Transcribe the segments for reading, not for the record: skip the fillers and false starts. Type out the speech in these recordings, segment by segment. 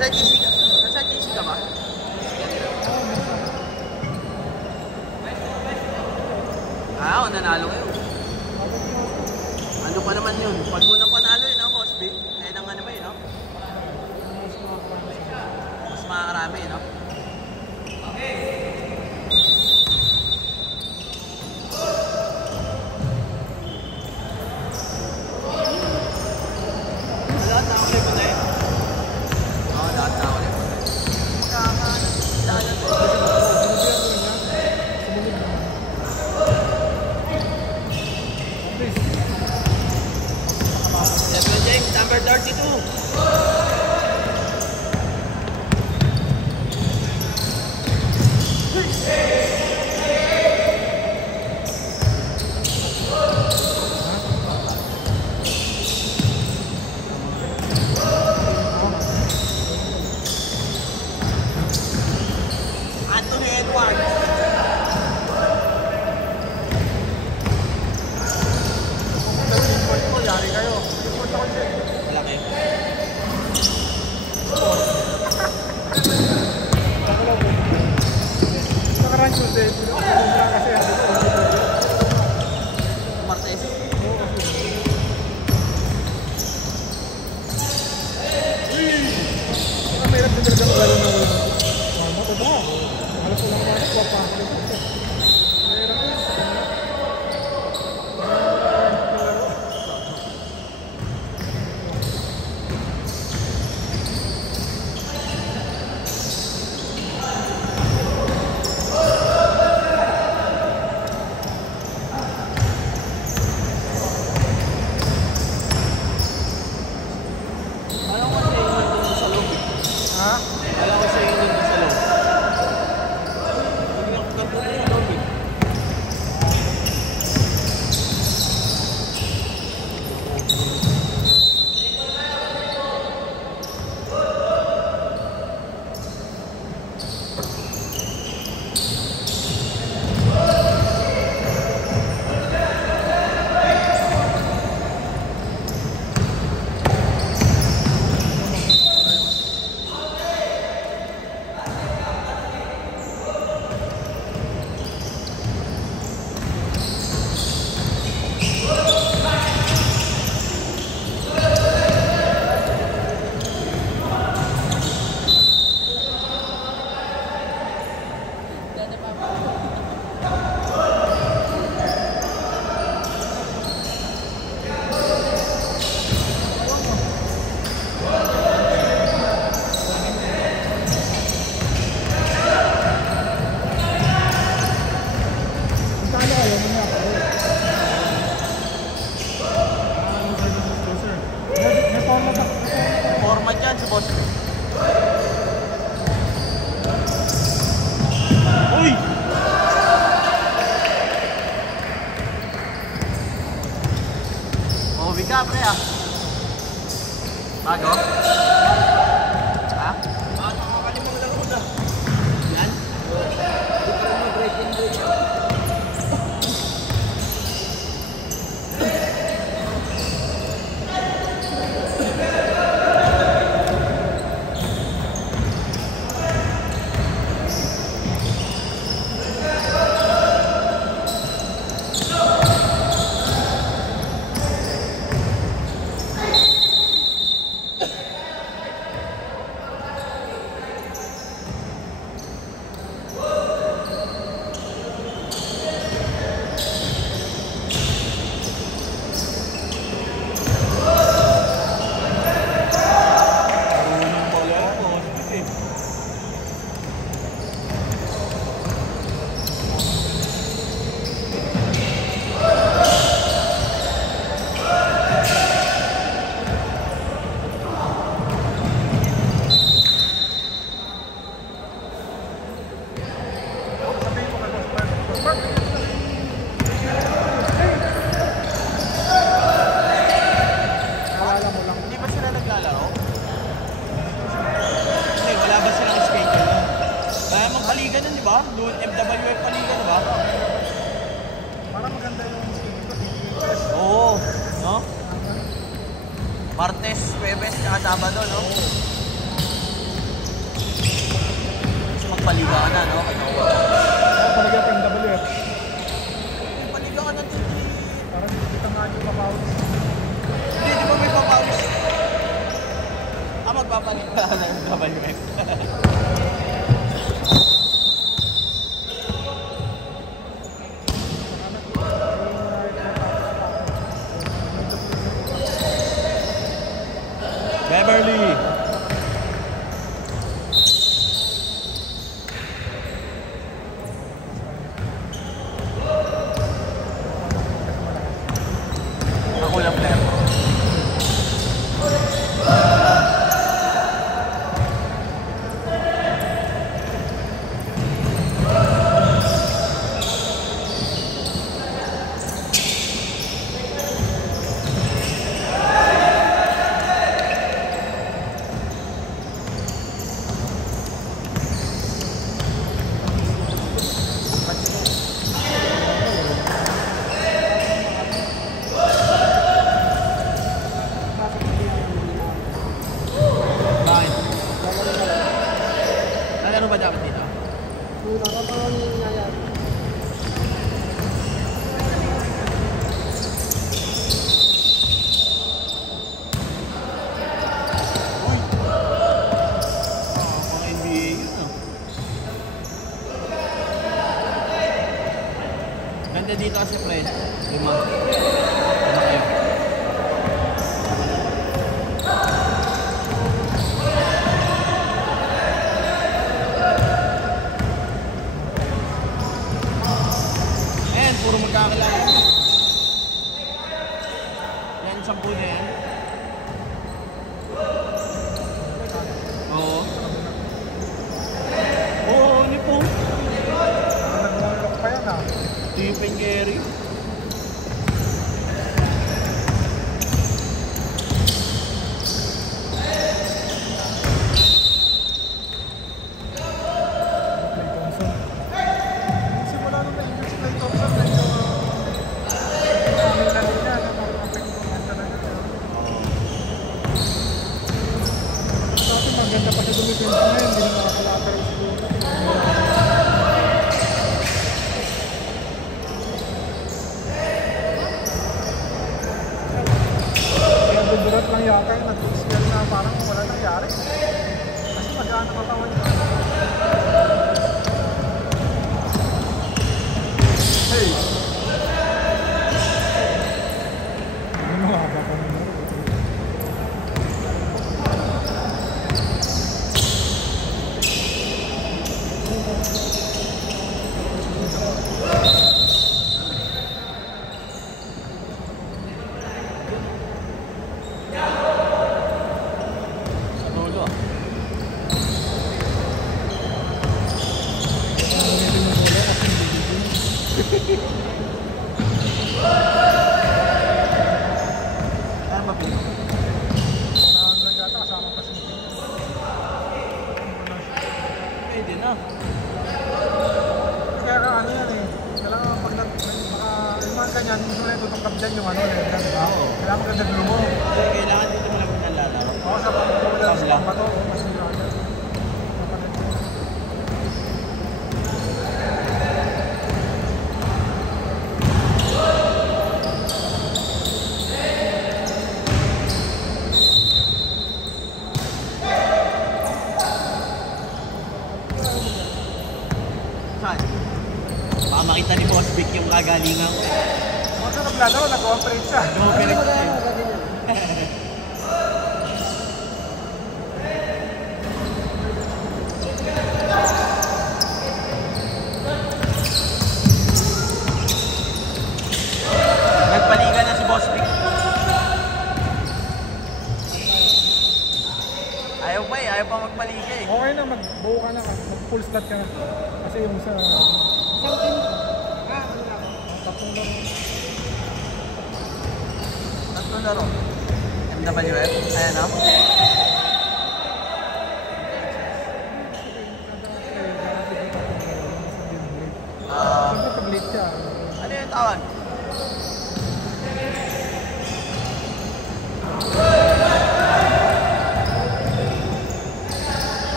Nasa GC ka ba? Nanalo kayo. Ano pa naman yun? Pag mo nang panalo yun, no, Cosby? Kaya nang ano ba yun, no? Mas makakarami, no? Lahat na ako ulit po tayo. Oo, lahat na ako ulit po tayo. Magkakaano, number 32. Anthony Edwards. Yari kayo. Malaki. Nakaraan ko din. Kasi Martes. mahirap din talaga magalo na mata ba? Alam ko lang mga papa. Format yan si boss. Uy! Uwi ka, pre, ah. Bago? Ha? Nakakalimang laro na. Yan? Hindi pa rin mag-break in break siya. MWF paligan, di ba? Para maganda yung Oo, no? Martes, Huwebes, tsaka Sabado, no? paligaan na, no? Palagyan pa yung WF. Paligaan na 2-3. Parang kita nga yung papawis. Hindi, di ba may papawis? Magpapaligaan na yung WF. Beverly. Ako lang player. Bakit? Nalaro ba dapat dito? Uy! Pang NBA yun ah. Ganda dito kasi pre. 5. 5 kayo. Ayan, puro magkakilala. Yan, 10 na yan. Oo. Oo, ano po? Nag-unlock pa yan ah. Steve and Gary. Simula nung na-injure si Clay Thompson, medyo kanina na nakapagpungan talaga. Dati maganda pa sa dumipensa ngayon, hindi na nakakalapay siguro. Kaya buburat lang yata yung nag-XL na parang wala nangyari. Kasi mag-ano katawan niya. Hey! Ano nga ba pa naman? Sa dulo. Ano ba pino? Nagata kasama pa si Pwede na. kaya ka ano yan eh. Kailangan pag yung mga ganyan, gusto na tutungkap dyan yung ano eh. Diba? Oo. Kailangan ka naglo mo. Kailangan dito mo lang nalalaro. Oo, sa pagkakula sa Tabla. pambato. Mas yung ano. Saan? Baka makita ni Boss Vic yung kagalingan ko. Kung sa naglalaro, nag-cooperate siya. Cooperate siya. Nagpaliga na si Boss Vic. Ayaw pa eh, ayaw pa magpaliga eh. Okay na, mag-bow ka na, mag-full slot ka na. Kasi yung sa... Tatlong laro. Tatlong laro. MWF, ayan na. Siyempre pag late siya. Ano yung tawag?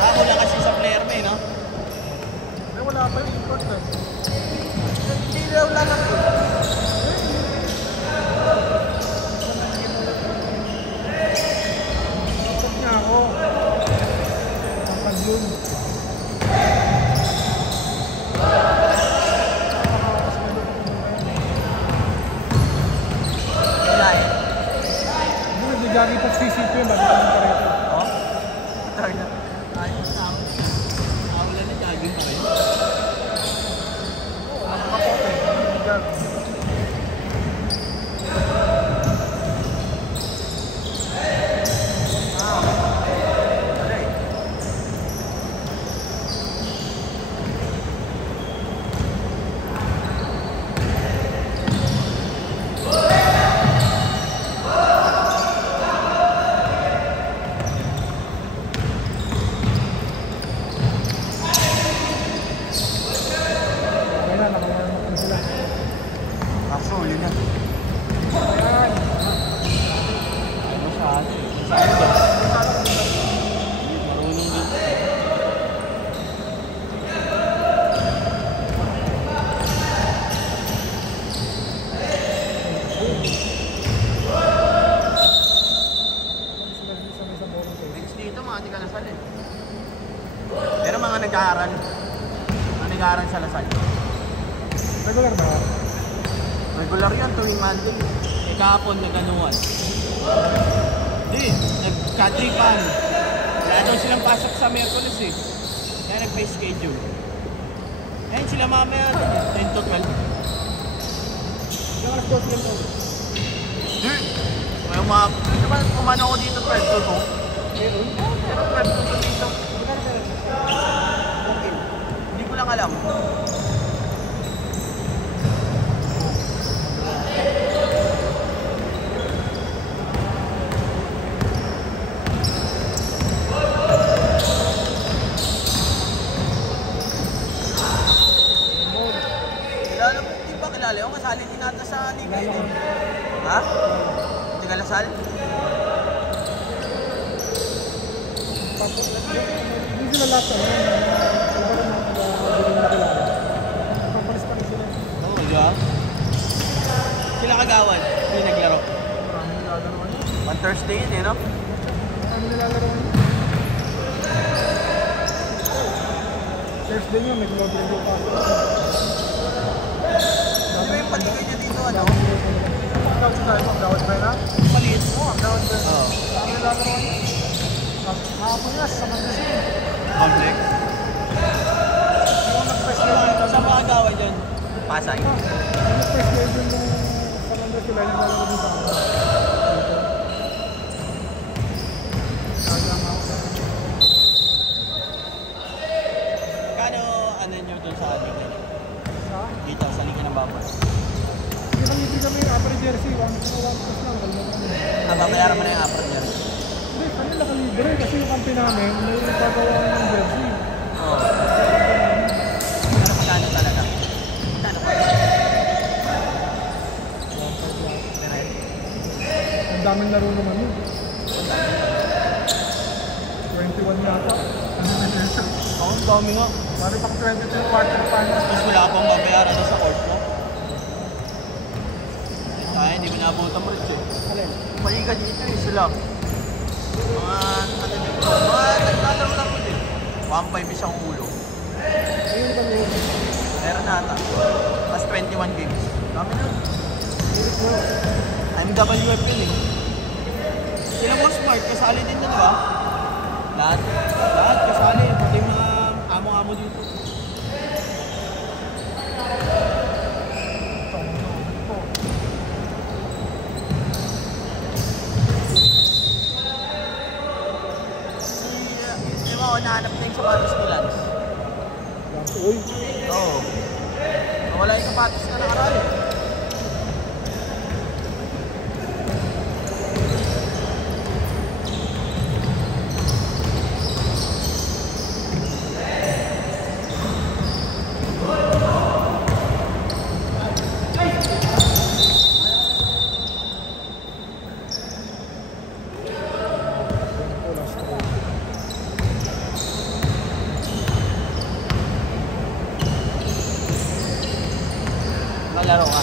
Ako lang kasi sa player mo eh, no? jogging pa CCP yun, bago kami pareto. Oh? Try na. Ayos na ako. Wala na jogging pa rin. Oo, nakakapote. Jogging. Okay na, nakawarm up na sila. Kaso, yun na. Ayan. Ano sa atin? Sa atin ba? Marunong din. Sila dito sa may Saborong kayo. Next dito, mga di ka Lasal eh. Pero mga nag-aaral. Mga nag-aaral sa Lasal. Regular ba? Regular yan tuwing Monday. Eh kahapon nag-anuan. Di, nag-katripan. Wala daw silang pasok sa Merkulis eh. Kaya nagpa-schedule. Ayun sila mamaya dun eh, 10 to 12. Yung alas 2 sila to. Di, may mga, di ba kumano ako dito 12 to 2? Meron? Pero 12 to 2 dito. Magkano pera? Okay. Hindi ko lang alam. Kilala mo, di ba kilala yung kasali din natin sa liga yun eh. Ha? Hindi ka Lasal? Hindi sila lahat ano, iba rin mga taga-biling na kilala. Papalis pa rin sila. Oo, di ba? Sila kagawad, hindi naglaro. Marami nilalaro yun. On Thursday yun eh, no? Marami nilalaro yun. Thursday yun, may globe review pa. Di ba yung patigay nyo dito, ano? Ang tayo, mag-dawad ba na? Maliit. Oo, mag-dawad ba na? Oo. Marami nilalaro yun. Hapon nga, sa Mandasi. Complex. Yung nag-press game dito. Sa mga kagawad yun? Pasay. Yung nag-press game yun nung sa Mandasi sila, yung lalaro din sa akin. Kaya nga ako. Kano ano nyo dun sa ano? Sa? Dito, sa Liga ng Baboy. Hindi kami libre kami yung upper jersey. 1 plus lang. Nababayaran mo na yung upper niya. Hindi, kanila kalibre kasi yung kampi namin may pagawa ng jersey. Oo. Pero magkano talaga? Magkano pa? Ang daming laro naman yun. 21 na ata. Oo, ang dami nga. Mari pang 22 quarter finals. Tapos wala akong babayaran doon sa court mo. Kaya hindi minabutan mo rin eh. Alin? Paliga dito eh, sila. Mga, ano dito, mga naglalaro lang din. 1.5 isang ulo. Ayun kami yun. Meron na ata. Mas 21 games. Dami na. Ulit mo. MWF yun eh. Sila mo smart, kasali din na, di ba? Lahat. Lahat kasali. Pati yung mga amo-amo dito. Di ba ako nahanap na yung sapatos ni Lance? Uy. Oo. Wala yung sapatos na nakaraan. Maglaro ka.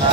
Ha?